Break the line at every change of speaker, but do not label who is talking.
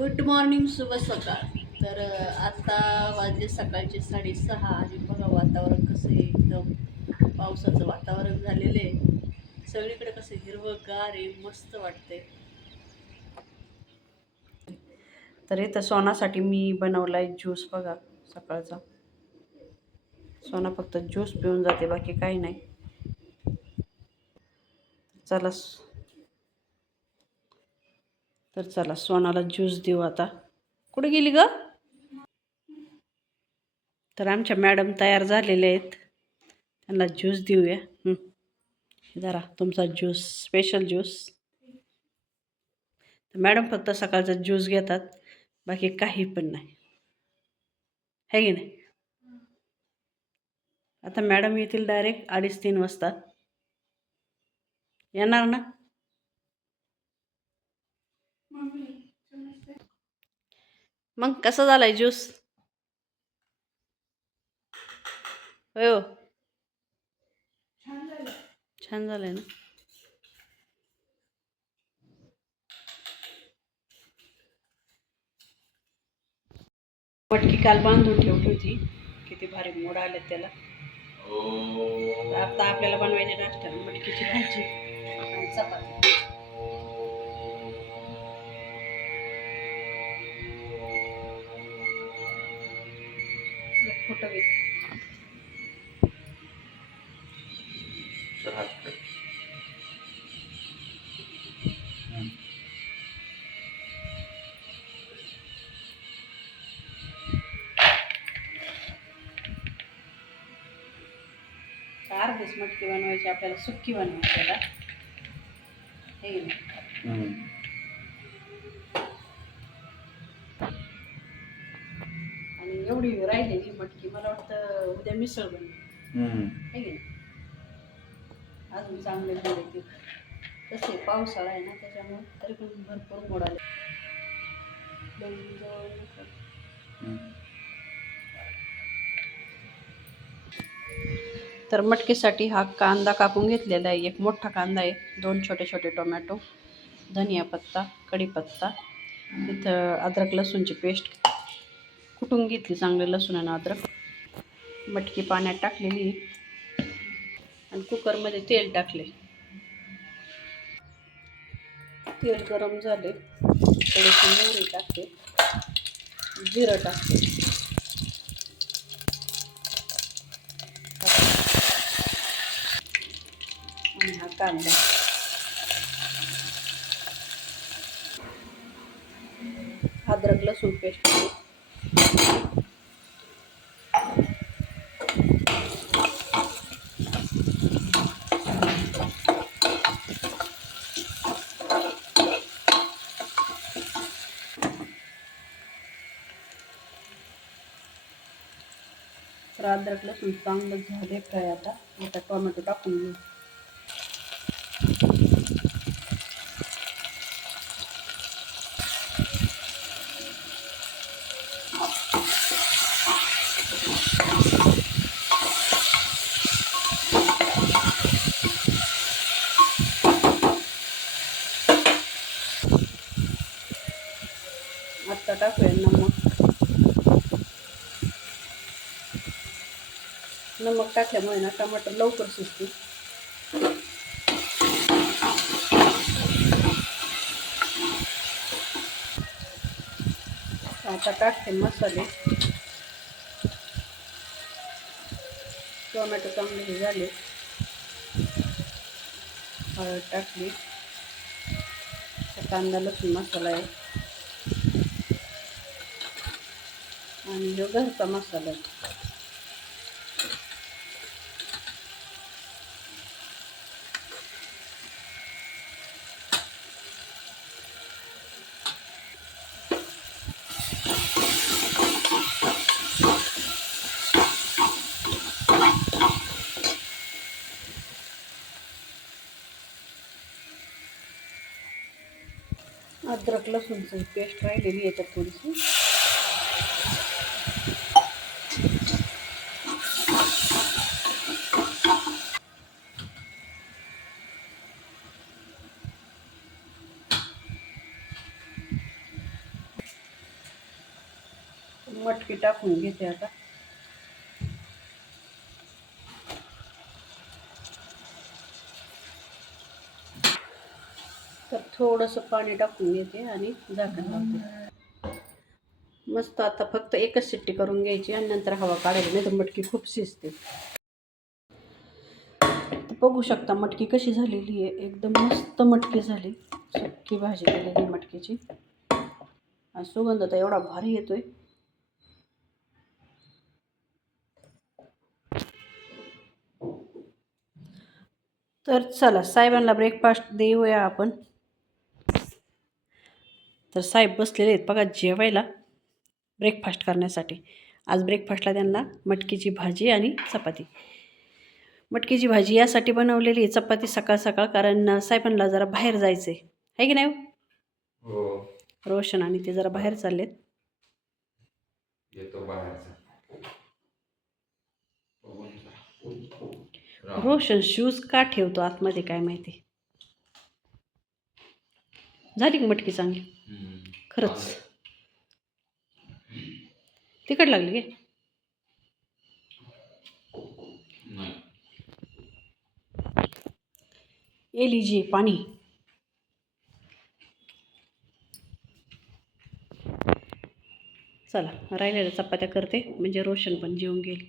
Good morning शुभ सकाळ. तर आता वाजले सकाळचे साडेसहा. आणि बघा वातावरण कसं आहे एकदम. पावसाचं वातावरण झालेलं आहे. सगळीकडे कसं हिरवंगार आहे मस्त वाटतंय. तर इथं सोनासाठी मी बनवला आहे ज्यूस बघा सकाळचा. सोना फक्त ज्यूस पिऊन जाते बाकी काही नाही. चला स- तर चला सोनाला ज्यूस देऊ आता. कुठे गेली ग? तर आमच्या मॅडम तयार झालेल्या आहेत. त्यांना ज्यूस देऊया. जरा तुमचा ज्यूस स्पेशल ज्यूस तर मॅडम फक्त सकाळचा ज्यूस घेतात बाकी काही पण नाही. है की नाही? आता मॅडम येतील डायरेक्ट अडीच तीन वाजता. येणार ना? मग कसा झालाय ज्यूस? होय हो. छान झालंय ना? मटकी काल बांधून ठेवली होती. किती भारी मोड आले त्याला. आता आपल्याला बनवायचे नाश्ता मटकीची भाजी आणि चपाती. घे. अर्धीच मटकी बनवायची आपल्याला सुक्की बनवायची त्याला हे एवढी राहिलेली मटकी मला वाटतं उद्या मिसळ हे ना. अजून चांगले येते तसे पावसाळा आहे ना त्याच्यामुळे तरी पण भरपूर मोड आले. तर मटकीसाठी हा कांदा कापून घेतलेला आहे. एक मोठा कांदा आहे. दोन छोटे छोटे टोमॅटो धनिया पत्ता कढीपत्ता इथं अद्रक लसूणची पेस्ट. कुटून घेतली चांगले लसूण आणि अद्रक? मटकी पाण्यात टाकलेली. आणि कुकरमध्ये तेल टाकले. तेल गरम झाले. थोडीशी मोहरी टाकते जिरं टाकते आणि हा कांदा. अद्रक लसूण पेस्ट. तर अद्रक लसूण चांगलं झाले फ्राय आता? आता टोमॅटो टाकून घेऊ. आत्ता टाकूया नमक नमक टाकल्यामुळे ना टमाटर लवकर शिजते आता टाकते मसाले. टोमॅटो चांगले हे झाले. हळद टाकली. कांदा लसूण मसाला आहे. आणि जो घरचा मसाला आहे. अद्रक लसूणची पेस्ट राहिलेली याच्यात थोडीशी. मटकी टाकून घेते आता. थोडंसं पाणी टाकून घेते आणि झाकण लावते. मस्त आता फक्त एकच शिट्टी करून घ्यायची आणि नंतर हवा काढायची नाही तर मटकी खूप शिजते. बघू शकता मटकी कशी झालेली आहे. एकदम मस्त मटकी झाली. चटकी भाजी केलेली मटकीची. आणि सुगंध तर एवढा भारी येतोय. तर चला साहेबांना ब्रेकफास्ट देऊया आपण. तर साहेब बसलेले आहेत बघा जेवायला ब्रेकफास्ट करण्यासाठी. आज ब्रेकफास्टला त्यांना मटकीची भाजी आणि चपाती. मटकीची भाजी यासाठी बनवलेली आहे. चपाती सकाळ सकाळ कारण साहेबांना जरा बाहेर जायचं आहे आहे की नाही
हो?
रोशन आणि ते जरा बाहेर चाललेत. रोशन शूज का ठेवतो आतमध्ये? काय माहिती? झाली का मटकी चांगली. खरंच. तिकट लागली गे ये लीजिए पाणी. चला राहिलेल्या चपात्या करते. म्हणजे रोशन पण जेवून घेईल